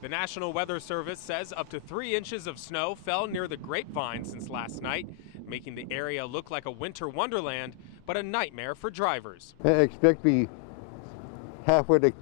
The National Weather Service says up to 3 inches of snow fell near the Grapevine since last night, making the area look like a winter wonderland, but a nightmare for drivers. I expect to be halfway to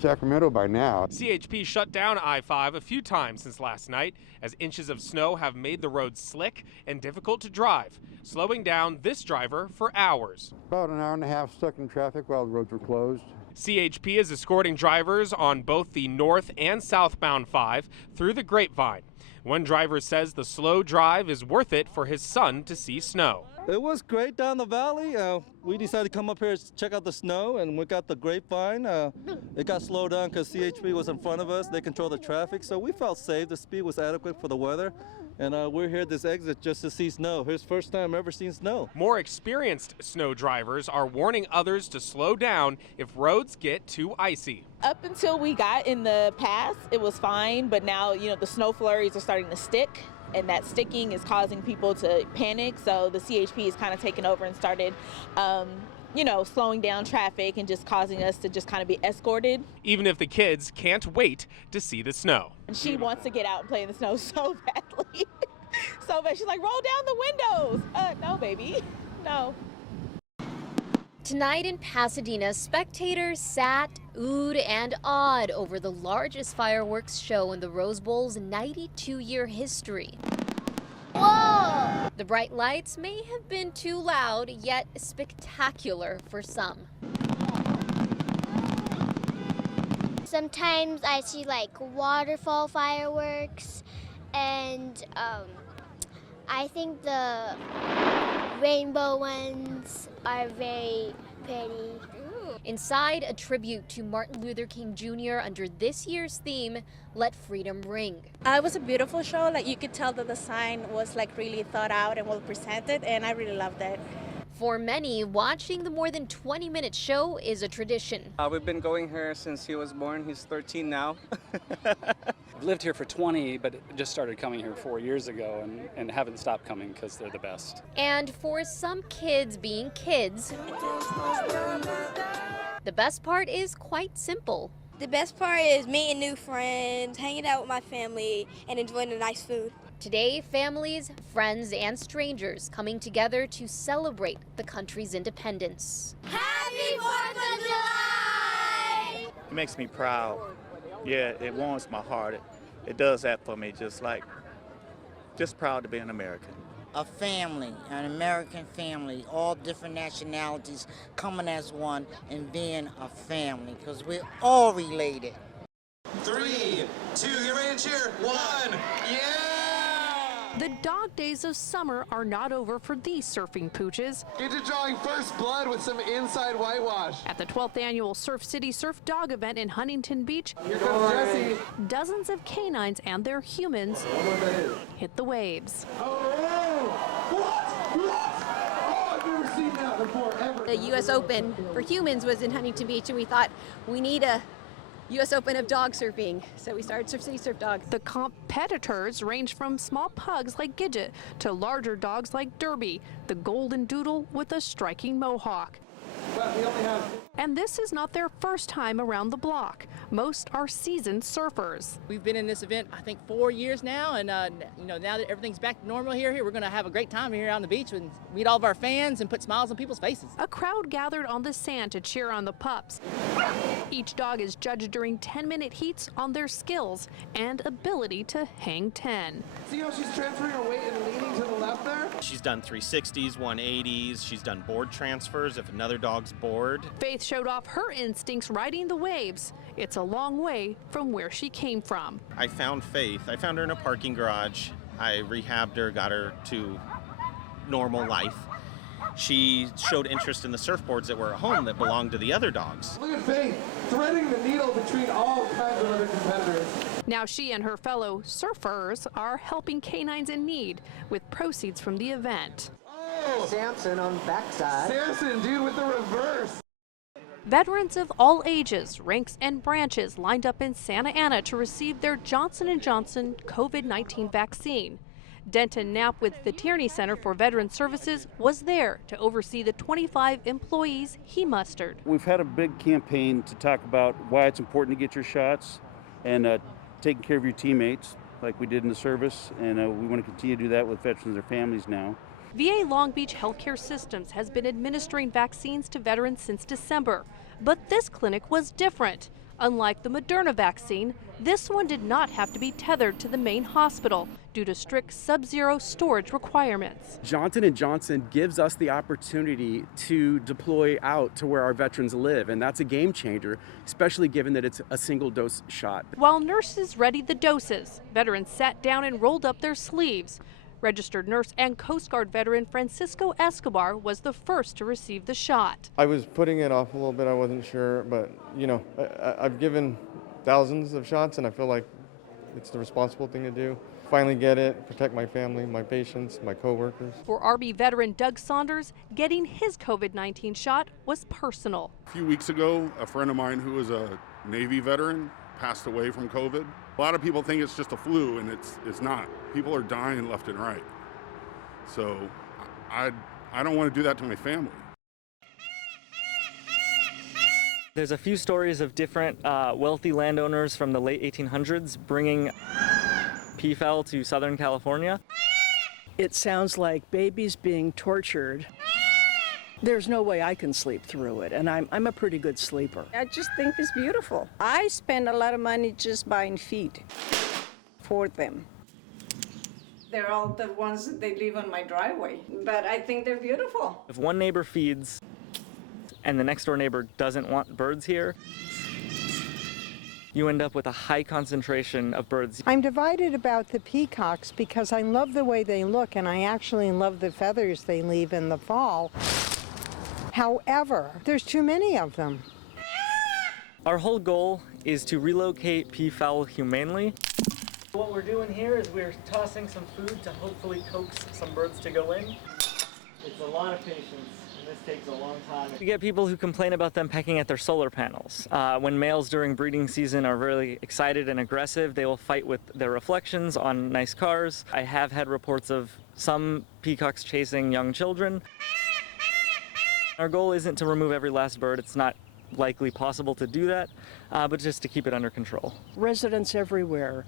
Sacramento by now. CHP shut down I-5 a few times since last night, as inches of snow have made the road slick and difficult to drive, slowing down this driver for hours. About an hour and a half stuck in traffic while the roads were closed. CHP is escorting drivers on both the north and southbound 5 through the Grapevine. One driver says the slow drive is worth it for his son to see snow. It was great down the valley. We decided to come up here to check out the snow, and we got the Grapevine. It got slowed down because CHP was in front of us. They control the traffic, so we felt safe. The speed was adequate for the weather. And we're here at this exit just to see snow. His first time ever seen snow. More experienced snow drivers are warning others to slow down if roads get too icy. Up until we got in the pass, it was fine, but now, the snow flurries are starting to stick, and that sticking is causing people to panic. So the CHP is kind of taken over and started slowing down traffic and just causing us to just kind of be escorted. Even if the kids can't wait to see the snow. And she wants to get out and play in the snow so badly. So bad. She's like, roll down the windows. No, baby, no. Tonight in Pasadena, spectators sat, oohed, and awed over the largest fireworks show in the Rose Bowl's 92-year history. Whoa! The bright lights may have been too loud, yet spectacular for some. Sometimes I see waterfall fireworks, and I think the rainbow ones are very pretty. Inside, a tribute to Martin Luther King Jr. under this year's theme, Let Freedom Ring. It was a beautiful show. You could tell that the sign was really thought out and well presented, and I really loved it. For many, watching the more than 20-minute show is a tradition. We've been going here since he was born. He's 13 now. I've lived here for 20, but just started coming here 4 years ago and haven't stopped coming because they're the best. And for some kids being kids, the best part is quite simple. The best part is meeting new friends, hanging out with my family, and enjoying the nice food. Today, families, friends, and strangers coming together to celebrate the country's independence. Happy 4th of July! It makes me proud. Yeah, it warms my heart. It does that for me, just proud to be an American. A family, an American family, all different nationalities coming as one and being a family, because we're all related. 3, 2, get ready to cheer. 1, yeah! The dog days of summer are not over for these surfing pooches. Get to drawing first blood with some inside whitewash. At the 12th annual Surf City Surf Dog event in Huntington Beach, Here comes Jesse. Dozens of canines and their humans hit the waves. I've never seen that before, ever. The U.S. Open for humans was in Huntington Beach, and we thought we need a U.S. Open of dog surfing, so we started Surf City Surf Dog. The competitors range from small pugs like Gidget to larger dogs like Derby, the golden doodle with a striking mohawk. But we only have... And this is not their first time around the block. Most are seasoned surfers. We've been in this event, I think, 4 years now, and now that everything's back to normal here, we're going to have a great time here on the beach and meet all of our fans and put smiles on people's faces. A crowd gathered on the sand to cheer on the pups. Each dog is judged during 10-minute heats on their skills and ability to hang 10. See how she's transferring her weight and leaning to the left there? She's done 360s, 180s, she's done board transfers if another dog's bored. Faith showed off her instincts riding the waves. It's a long way from where she came from. I found Faith. I found her in a parking garage. I rehabbed her, got her to normal life. She showed interest in the surfboards that were at home that belonged to the other dogs. Look at Faith threading the needle between all kinds of other competitors. Now she and her fellow surfers are helping canines in need with proceeds from the event. Oh! Samson on the backside. Samson, dude, with the reverse. Veterans of all ages, ranks, and branches lined up in Santa Ana to receive their Johnson & Johnson COVID-19 vaccine. Denton Knapp with the Tierney Center for Veteran Services was there to oversee the 25 employees he mustered. We've had a big campaign to talk about why it's important to get your shots and taking care of your teammates like we did in the service, and we want to continue to do that with veterans and their families now. VA Long Beach Healthcare Systems has been administering vaccines to veterans since December, but this clinic was different. Unlike the Moderna vaccine, this one did not have to be tethered to the main hospital due to strict sub-zero storage requirements. Johnson & Johnson gives us the opportunity to deploy out to where our veterans live, and that's a game changer, especially given that it's a single dose shot. While nurses readied the doses, veterans sat down and rolled up their sleeves. Registered nurse and Coast Guard veteran Francisco Escobar was the first to receive the shot. I was putting it off a little bit, I wasn't sure, but you know, I've given thousands of shots and I feel like it's the responsible thing to do. Finally get it, protect my family, my patients, my coworkers. For RB veteran Doug Saunders, getting his COVID-19 shot was personal. A few weeks ago, a friend of mine who was a Navy veteran passed away from COVID. A lot of people think it's just a flu, and it's not. People are dying left and right. So I don't want to do that to my family. There's a few stories of different wealthy landowners from the late 1800s bringing peafowl to Southern California. It sounds like babies being tortured. There's no way I can sleep through it, and I'm a pretty good sleeper. I just think it's beautiful. I spend a lot of money just buying feed for them. They're all the ones that they leave on my driveway, but I think they're beautiful. If one neighbor feeds and the next door neighbor doesn't want birds here, you end up with a high concentration of birds. I'm divided about the peacocks because I love the way they look and I actually love the feathers they leave in the fall. However, there's too many of them. Our whole goal is to relocate peafowl humanely. What we're doing here is we're tossing some food to hopefully coax some birds to go in. It's a lot of patience, and this takes a long time. We get people who complain about them pecking at their solar panels. When males during breeding season are really excited and aggressive, they will fight with their reflections on nice cars. I have had reports of some peacocks chasing young children. Our goal isn't to remove every last bird. It's not likely possible to do that, but just to keep it under control. Residents everywhere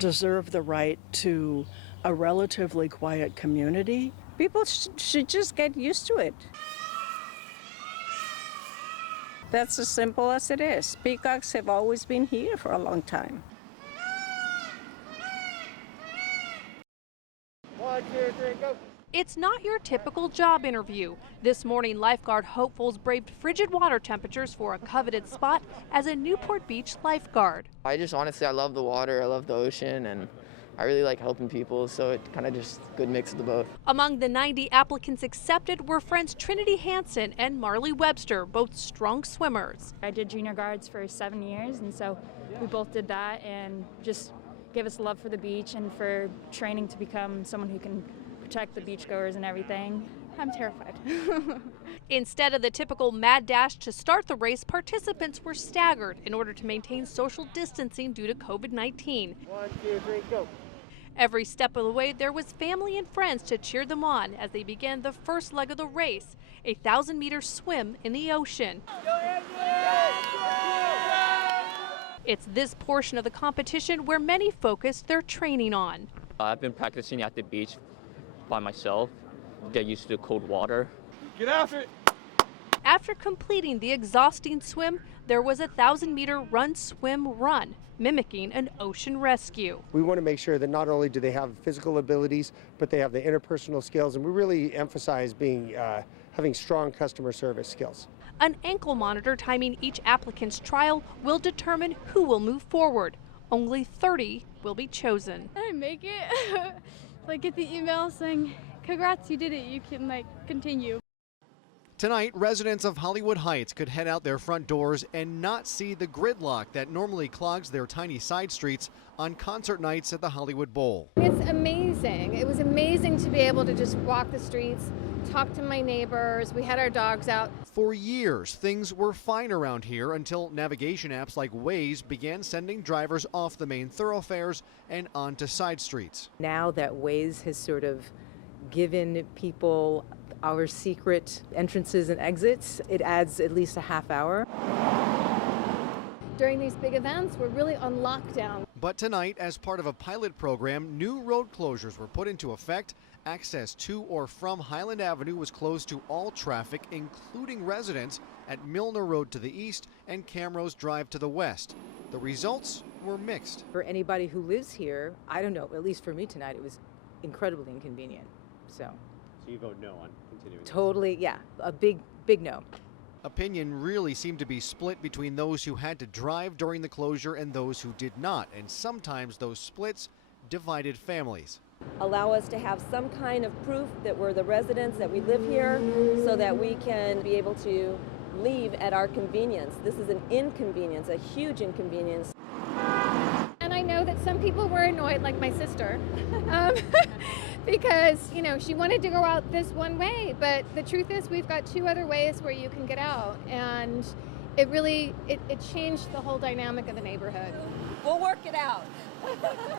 deserve the right to a relatively quiet community. People should just get used to it. That's as simple as it is. Peacocks have always been here for a long time. 1, 2, 3, go. It's not your typical job interview. This morning, lifeguard hopefuls braved frigid water temperatures for a coveted spot as a Newport Beach lifeguard. I love the water, I love the ocean, and I really like helping people, so it kind of just good mix of the both. Among the 90 applicants accepted were friends Trinity Hansen and Marley Webster, both strong swimmers. I did junior guards for 7 years, and so we both did that and just gave us love for the beach and for training to become someone who can protect the beachgoers and everything. I'm terrified. Instead of the typical mad dash to start the race, participants were staggered in order to maintain social distancing due to COVID-19. 1, 2, 3, go. Every step of the way, there was family and friends to cheer them on as they began the first leg of the race, a 1,000-meter swim in the ocean. It's this portion of the competition where many focused their training on. I've been practicing at the beach by myself, get used to the cold water. Get after it! After completing the exhausting swim, there was a 1,000-meter run, swim, run, mimicking an ocean rescue. We want to make sure that not only do they have physical abilities, but they have the interpersonal skills, and we really emphasize having strong customer service skills. An ankle monitor timing each applicant's trial will determine who will move forward. Only 30 will be chosen. I didn't make it. Get the email saying, congrats, you did it, you can continue. Tonight, residents of Hollywood Heights could head out their front doors and not see the gridlock that normally clogs their tiny side streets on concert nights at the Hollywood Bowl. It's amazing. It was amazing to be able to just walk the streets, talk to my neighbors. We had our dogs out. For years, things were fine around here until navigation apps like Waze began sending drivers off the main thoroughfares and onto side streets. Now that Waze has sort of given people our secret entrances and exits, it adds at least a half hour. during these big events, we're really on lockdown. But tonight, as part of a pilot program, new road closures were put into effect. Access to or from Highland Avenue was closed to all traffic, including residents at Milner Road to the east and Camrose Drive to the west. The results were mixed. For anybody who lives here, I don't know, at least for me tonight, it was incredibly inconvenient. So you vote no on continuing? Totally, yeah, a big no. Opinion really seemed to be split between those who had to drive during the closure and those who did not, and sometimes those splits divided families. Allow us to have some kind of proof that we're the residents, that we live here, so that we can be able to leave at our convenience. This is an inconvenience, a huge inconvenience. And I know that some people were annoyed, like my sister, because, you know, she wanted to go out this one way, but the truth is we've got 2 other ways where you can get out, and it really, it changed the whole dynamic of the neighborhood. We'll work it out.